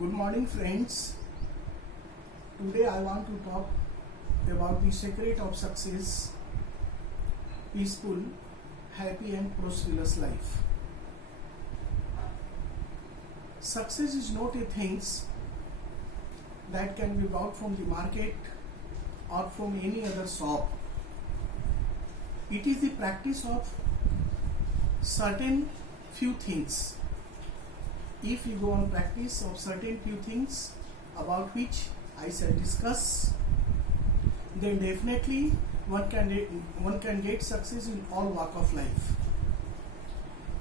Good morning, friends. Today I want to talk about the secret of success, peaceful, happy and prosperous life. Success is not a thing that can be bought from the market or from any other shop. It is the practice of certain few things. If you go on practice of certain few things about which I shall discuss, then definitely one can get success in all walk of life.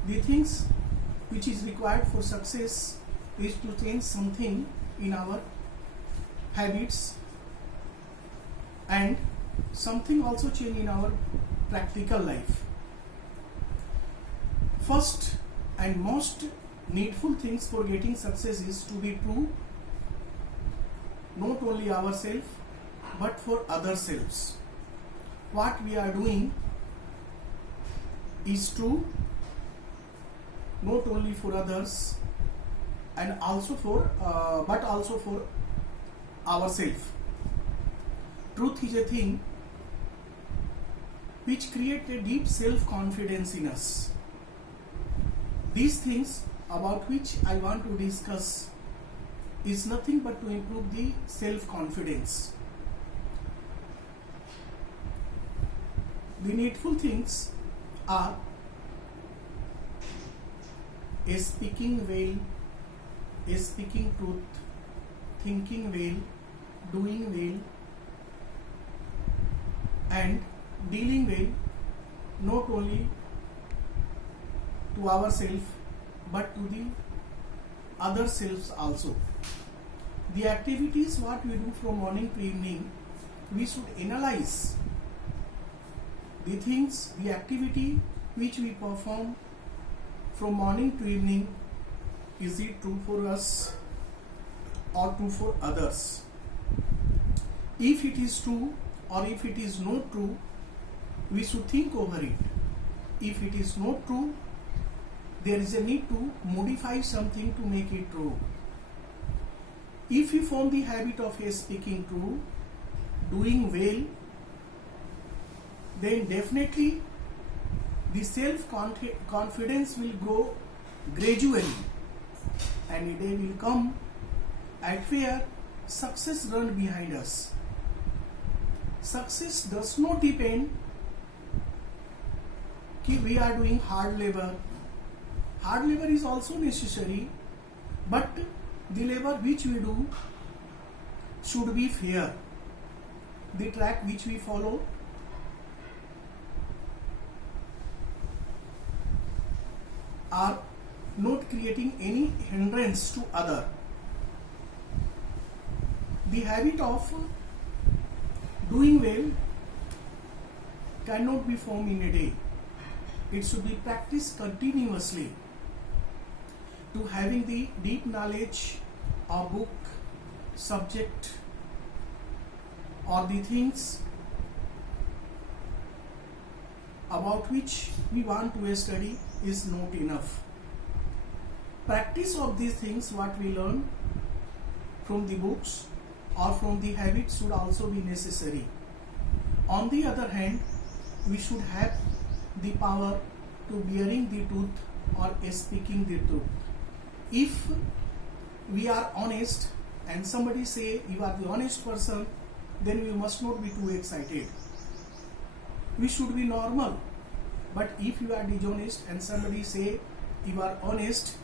The things which is required for success is to change something in our habits and something also change in our practical life. First and most needful things for getting success is to be true, not only ourselves but for other selves. What we are doing is true not only for others and also for but also for ourselves. Truth is a thing which creates a deep self-confidence in us. These things about which I want to discuss is nothing but to improve the self-confidence. The needful things are a speaking well, a speaking truth, thinking well, doing well, and dealing well, not only to ourselves but to the other selves also. The activities what we do from morning to evening, we should analyze the things, the activity which we perform from morning to evening, is it true for us or true for others? If it is true or if it is not true, we should think over it. If it is not true, there is a need to modify something to make it true. If you form the habit of speaking true, doing well, then definitely the self-confidence will grow gradually, and a day will come at where success runs behind us. Success does not depend that we are doing hard labor. Hard labor is also necessary, but the labor which we do should be fair. The track which we follow are not creating any hindrance to other. The habit of doing well cannot be formed in a day. It should be practiced continuously. To having the deep knowledge of book, subject or the things about which we want to study is not enough. Practice of these things what we learn from the books or from the habits should also be necessary. On the other hand, we should have the power to bearing the truth or speaking the truth. If we are honest and somebody say you are the honest person, then we must not be too excited. We should be normal. But if you are dishonest and somebody say you are honest,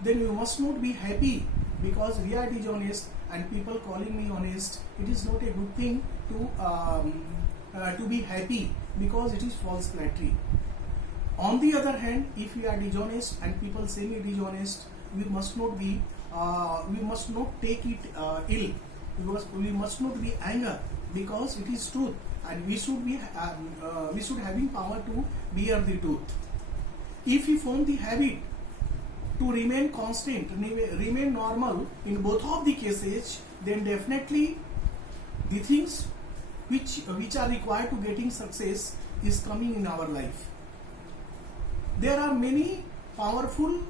then you must not be happy because we are dishonest and people calling me honest. It is not a good thing to be happy because it is false flattery. On the other hand, if we are dishonest and people say me dishonest, we must not take it ill. We must not be anger because it is truth, and we should having power to bear the truth. If we form the habit to remain constant, remain normal in both of the cases, then definitely the things which are required to getting success is coming in our life. There are many powerful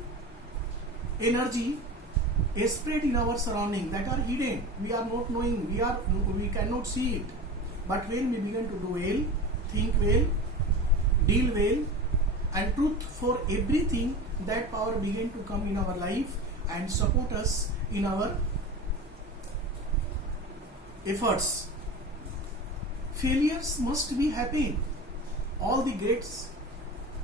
energy spread in our surrounding that are hidden. We are not knowing. We cannot see it. But when we begin to do well, think well, deal well, and truth for everything, that power begin to come in our life and support us in our efforts. Failures must be happy. All the great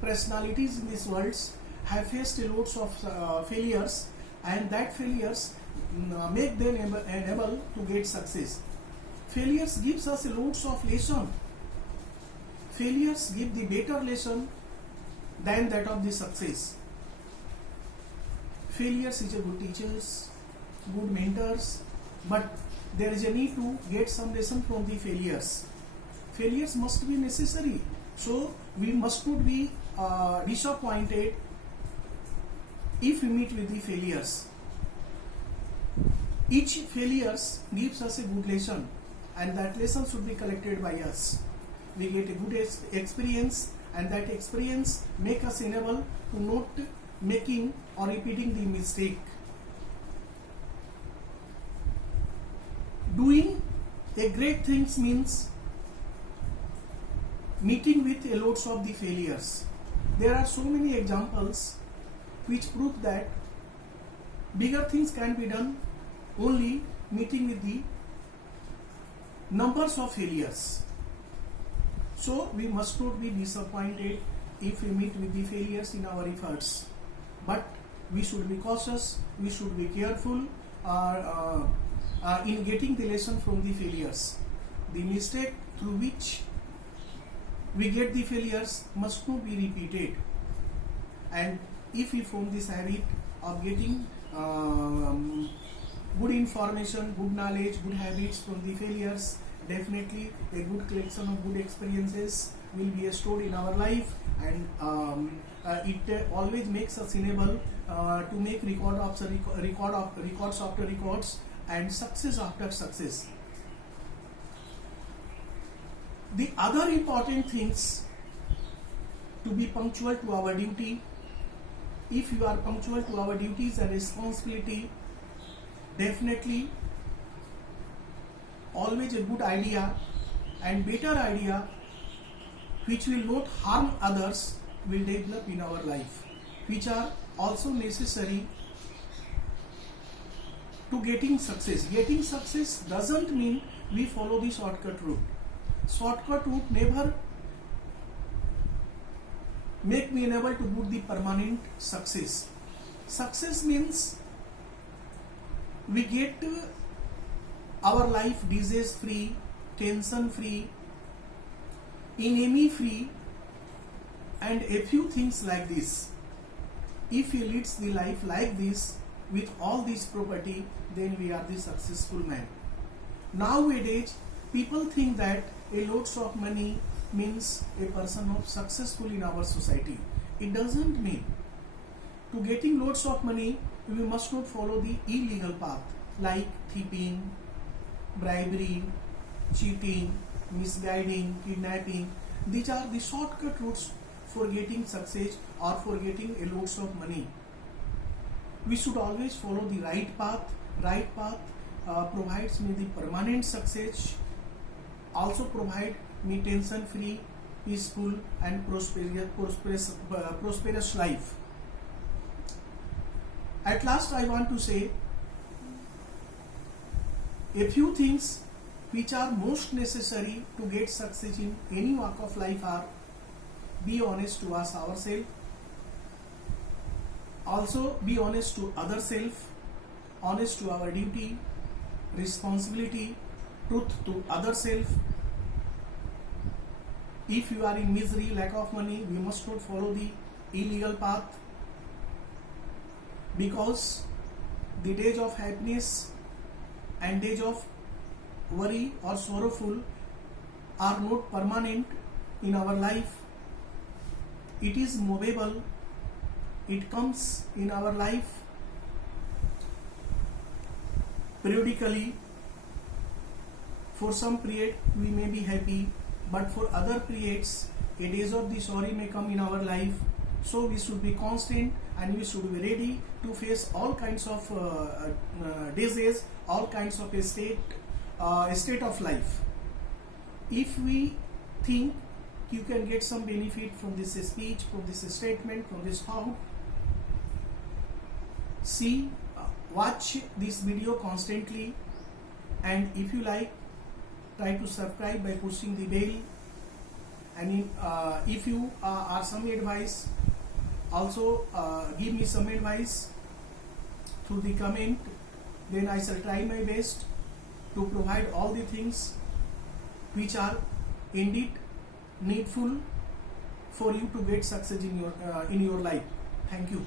personalities in this world have faced loads of failures, and that failures make them able to get success. Failures gives us loads of lesson. Failures give the better lesson than that of the success. Failures is a good teachers, good mentors, but there is a need to get some lesson from the failures. Failures must be necessary, so we must not be disappointed if we meet with the failures. Each failures gives us a good lesson, and that lesson should be collected by us. We get a good experience, and that experience make us enable to not making or repeating the mistake. Doing a great things means meeting with a loads of the failures. There are so many examples which prove that bigger things can be done only meeting with the numbers of failures. So we must not be disappointed if we meet with the failures in our efforts, but we should be cautious, we should be careful in getting the lesson from the failures. The mistake through which we get the failures must not be repeated, and if we form this habit of getting good information, good knowledge, good habits from the failures, definitely a good collection of good experiences will be stored in our life, and it always makes us enable to make records after records and success after success. The other important things to be punctual to our duty. If you are punctual to our duties and responsibility, definitely always a good idea and better idea which will not harm others will develop in our life, which are also necessary to getting success. Getting success doesn't mean we follow the shortcut route. Shortcut route never make me unable to do the permanent success. Success means we get our life disease free, tension free, enemy free, and a few things like this. If he leads the life like this with all this property, then we are the successful man. Nowadays, people think that a lots of money means a person of successful in our society. It doesn't mean. To getting lots of money, we must not follow the illegal path like thieving, bribery, cheating, misguiding, kidnapping. These are the shortcut routes for getting success or for getting a lots of money. We should always follow the right path. Right path provides me the permanent success, also provide me tension-free, peaceful and prosperous life. At last, I want to say a few things which are most necessary to get success in any walk of life are: be honest to us ourselves, also be honest to other self, honest to our duty, responsibility, truth to other self. If you are in misery, lack of money, we must not follow the illegal path, because the days of happiness and days of worry or sorrowful are not permanent in our life. It is movable. It comes in our life periodically. For some period we may be happy, but for other periods a days of the sorry may come in our life. So we should be constant and we should be ready to face all kinds of disease, all kinds of state of life. If we think you can get some benefit from this speech, from this statement, from this thought, watch this video constantly, and if you like, try to subscribe by pushing the bell. And if you are some advice, also give me some advice through the comment. Then I shall try my best to provide all the things which are indeed needful for you to get success in your life. Thank you.